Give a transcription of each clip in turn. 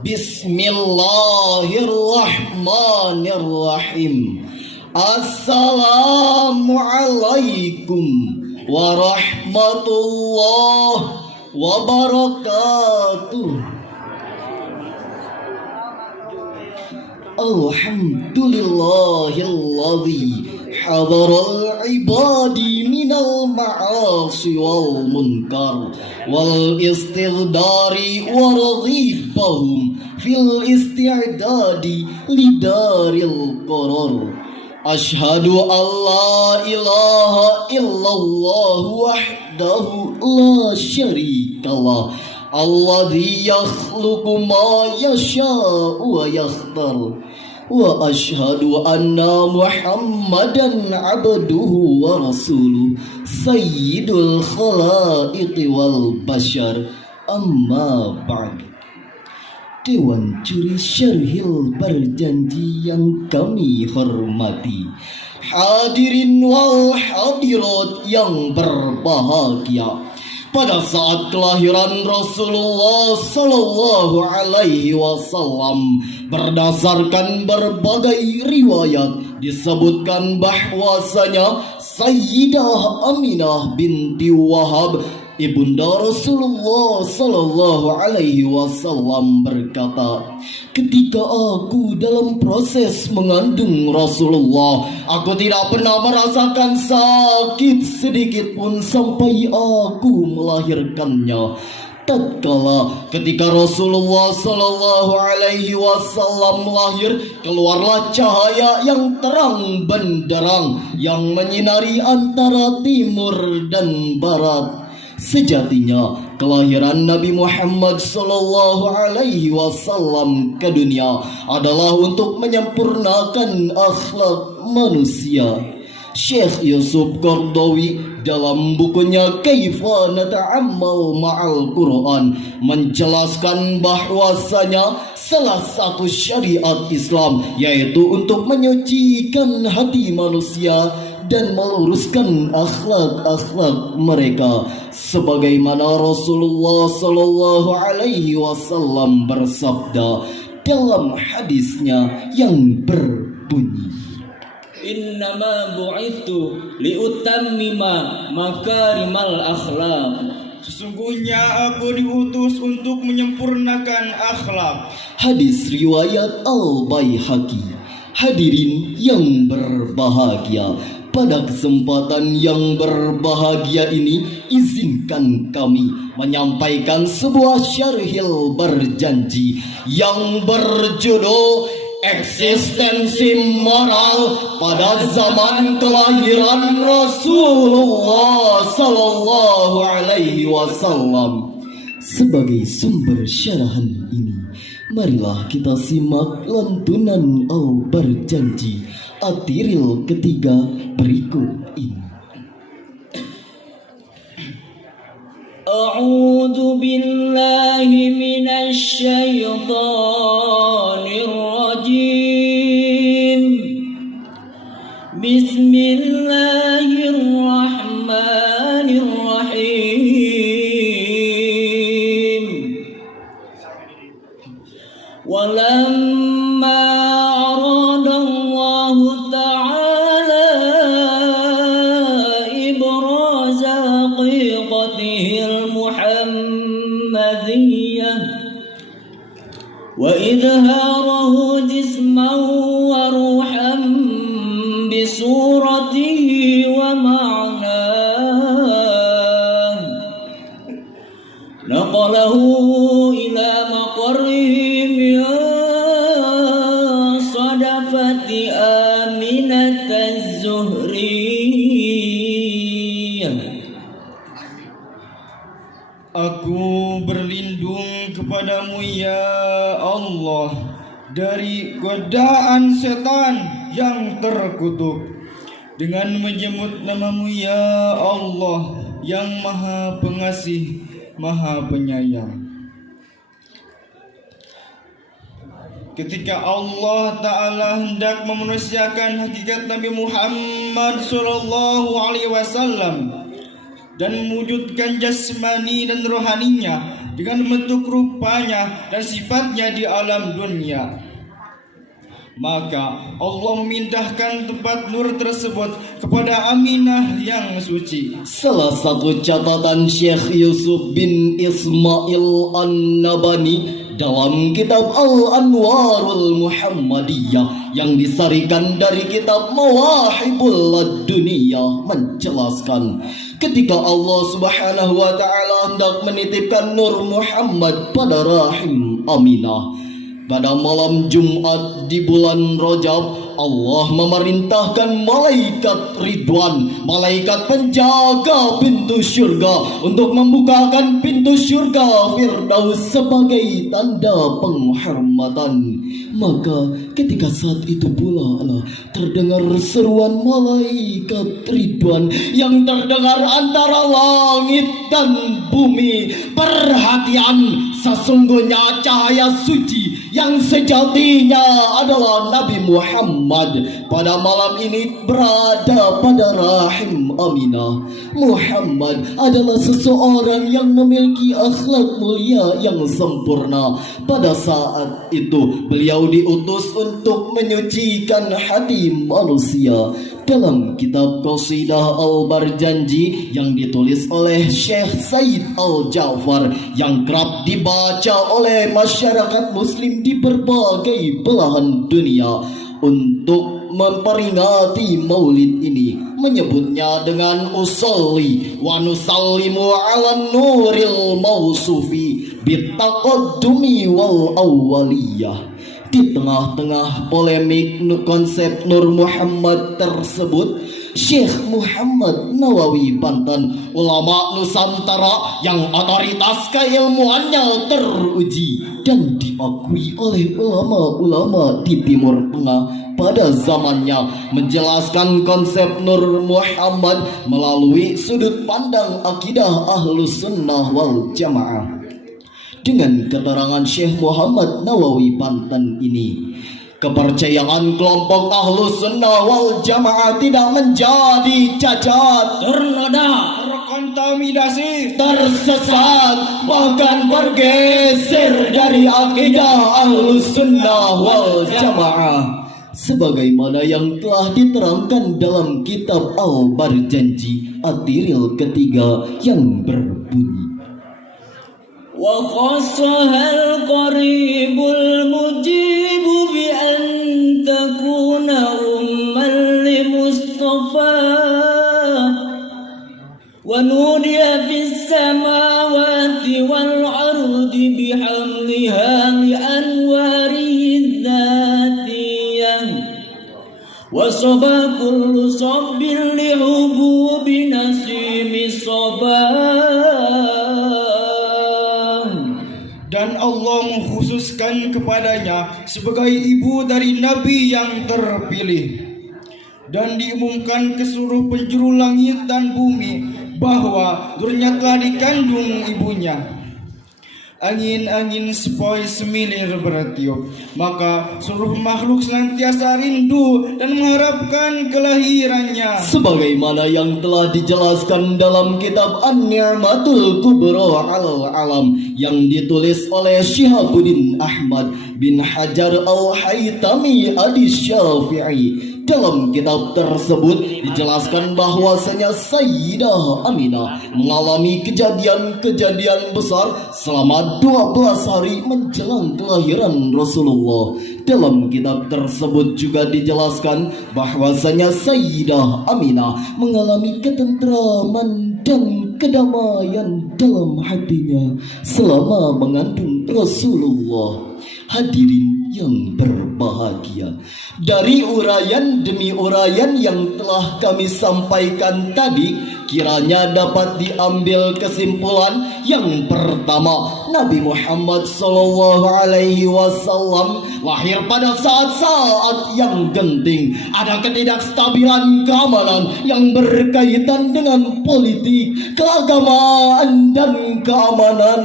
Bismillahirrahmanirrahim. Assalamualaikum warahmatullahi wabarakatuh. Alhamdulillahilladzi hadaral ibadi minal ma'asi wal munkar wal istighdari waradhibahum fil isti'dadi lidaril qarar. Ashhadu an la ilaha illallah wahdahu la syarikalah alladzi yakhluqu ma yasha'u wa yakhtar. Wa ashhadu anna Muhammadan abduhu wa rasuluh sayyidul khalaiqi wal bashar. Amma ba'd. Dewan Juri Syarhil Berjanji yang kami hormati, hadirin wal hadirat yang berbahagia, pada saat kelahiran Rasulullah Sallallahu Alaihi Wasallam, berdasarkan berbagai riwayat disebutkan bahwasanya Sayyidah Aminah binti Wahab, ibunda Rasulullah Sallallahu Alaihi Wasallam berkata, ketika aku dalam proses mengandung Rasulullah, aku tidak pernah merasakan sakit sedikit pun sampai aku melahirkannya. Tatkala ketika Rasulullah Sallallahu Alaihi Wasallam lahir, keluarlah cahaya yang terang benderang yang menyinari antara timur dan barat. Sejatinya kelahiran Nabi Muhammad Sallallahu Alaihi Wasallam ke dunia adalah untuk menyempurnakan akhlak manusia. Syekh Yusuf Qaradawi dalam bukunya Kaifa Nata'ammal Ma'al Quran menjelaskan bahwasanya salah satu syariat Islam yaitu untuk menyucikan hati manusia dan meluruskan akhlak-akhlak mereka, sebagaimana Rasulullah Sallallahu Alaihi Wasallam bersabda dalam hadisnya yang berbunyi, Innama bu'ithu liutammima makarimal akhlaq. Sesungguhnya aku diutus untuk menyempurnakan akhlak. Hadis riwayat Al-Baihaqi. Hadirin yang berbahagia, pada kesempatan yang berbahagia ini, izinkan kami menyampaikan sebuah syarhil berjanji yang berjudul Eksistensi Moral pada Zaman Kelahiran Rasulullah Sallallahu Alaihi Wasallam. Sebagai sumber syarahan ini, marilah kita simak lantunan Al-Berjanji Atiril ketiga berikut ini. A'udzu billahi minasy syaithanir rajim. Bismillahirrahmanirrahim. Walamma aradallahu ta'ala ibraza haqiqatihil muhammadiyah wa idharahu jisman wa ruhan bisuratihi wa ma'nah naqalahu ila maqarrihi min sadafati aminataz zuhriyah. Aku berlindung kepadamu ya Allah dari godaan setan yang terkutuk dengan menyebut namamu ya Allah yang maha pengasih, maha penyayang. Ketika Allah Ta'ala hendak memanusiakan hakikat Nabi Muhammad Sallallahu Alaihi Wasallam dan mewujudkan jasmani dan rohaninya dengan bentuk rupanya dan sifatnya di alam dunia. Maka Allah memindahkan tempat nur tersebut kepada Aminah yang suci. Salah satu catatan Syekh Yusuf bin Ismail An-Nabani dalam kitab Al-Anwarul Muhammadiyah yang disarikan dari kitab Mawahibul Laduniyah menjelaskan, ketika Allah Subhanahu wa taala hendak menitipkan Nur Muhammad pada rahim Aminah pada malam Jumat di bulan Rajab, Allah memerintahkan malaikat Ridwan, malaikat penjaga pintu syurga, untuk membukakan pintu syurga Firdaus sebagai tanda penghormatan. Maka ketika saat itu pula terdengar seruan malaikat Ridwan yang terdengar antara langit dan bumi. Perhatian, sesungguhnya cahaya suci yang sejatinya adalah Nabi Muhammad pada malam ini berada pada rahim Aminah. Muhammad adalah seseorang yang memiliki akhlak mulia yang sempurna. Pada saat itu beliau diutus untuk menyucikan hati manusia. Dalam kitab Qasidah Al-Barjanji yang ditulis oleh Syekh Said Al-Ja'far yang kerap dibaca oleh masyarakat muslim di berbagai belahan dunia untuk memperingati maulid ini, menyebutnya dengan usolli wa nusallimu ala nuril mausufi bitaqaddumi wal awwaliyah. Di tengah-tengah polemik konsep Nur Muhammad tersebut, Syekh Muhammad Nawawi Banten, ulama Nusantara yang otoritas keilmuannya teruji dan diakui oleh ulama-ulama di Timur Tengah pada zamannya, menjelaskan konsep Nur Muhammad melalui sudut pandang akidah Ahlus Sunnah wal Jamaah. Dengan keterangan Syekh Muhammad Nawawi Banten ini, kepercayaan kelompok Ahlus Sunnah wal Jamaah tidak menjadi cacat, ternoda, terkontaminasi, tersesat, bahkan bergeser dari akidah Ahlus Sunnah wal Jamaah, sebagaimana yang telah diterangkan dalam kitab Al-Barjanji Atiril ketiga yang berbunyi, وخصها القريب المجيب بأن تكون أما لمصطفى ونودي في السماوات والأرض بحملها لأنواره الذاتية وصبا كل صب لحبوب نسيم الصبا. dan Allah mengkhususkan kepadanya sebagai ibu dari Nabi yang terpilih, dan diumumkan ke seluruh penjuru langit dan bumi bahwa nurnya telah dikandung ibunya. Angin-angin sepoi semilir bertiup, maka seluruh makhluk senantiasa rindu dan mengharapkan kelahirannya. sebagaimana yang telah dijelaskan dalam kitab An-Ni'matul Kubra al-Alam yang ditulis oleh Syihabuddin Ahmad bin Hajar Al-Haytami Adi-Syafi'i. Dalam kitab tersebut dijelaskan bahwasanya Sayyidah Aminah mengalami kejadian-kejadian besar selama 12 hari menjelang kelahiran Rasulullah. Dalam kitab tersebut juga dijelaskan bahwasanya Sayyidah Aminah mengalami ketentraman dan kedamaian dalam hatinya selama mengandung Rasulullah. Hadirin yang berbahagia, dari uraian demi uraian yang telah kami sampaikan tadi, kiranya dapat diambil kesimpulan yang pertama, Nabi Muhammad SAW lahir pada saat-saat yang genting. Ada ketidakstabilan keamanan yang berkaitan dengan politik, keagamaan, dan keamanan.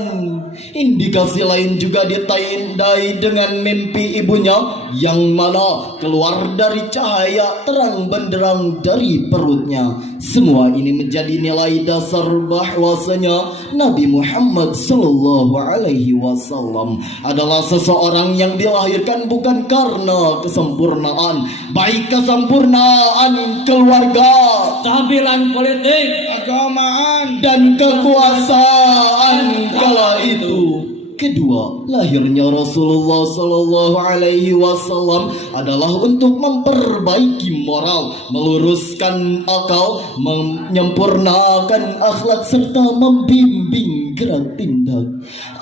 Indikasi lain juga ditandai dengan mimpi ibunya yang mana keluar dari cahaya terang benderang dari perutnya. Semua ini menjadi nilai dasar bahwasanya Nabi Muhammad sallallahu alaihi wasallam adalah seseorang yang dilahirkan bukan karena kesempurnaan, baik kesempurnaan keluarga, Tampilan politik, Agamaan. dan kekuasaan kala itu. Kedua, lahirnya Rasulullah Sallallahu Alaihi Wasallam adalah untuk memperbaiki moral, meluruskan akal, menyempurnakan akhlak serta membimbing gerak tindak.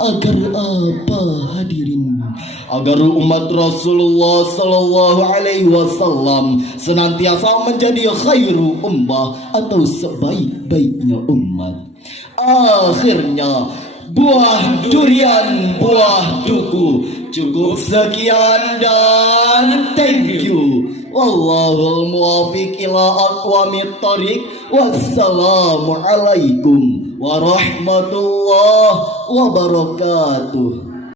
Agar apa hadirin? Agar umat Rasulullah Sallallahu Alaihi Wasallam senantiasa menjadi khairu ummah atau sebaik-baiknya umat. Akhirnya buah durian, buah duku. Cukup sekian dan thank you. Wallahul muwafiq ila aqwamit thoriq. Wassalamu alaikum warahmatullahi wabarakatuh.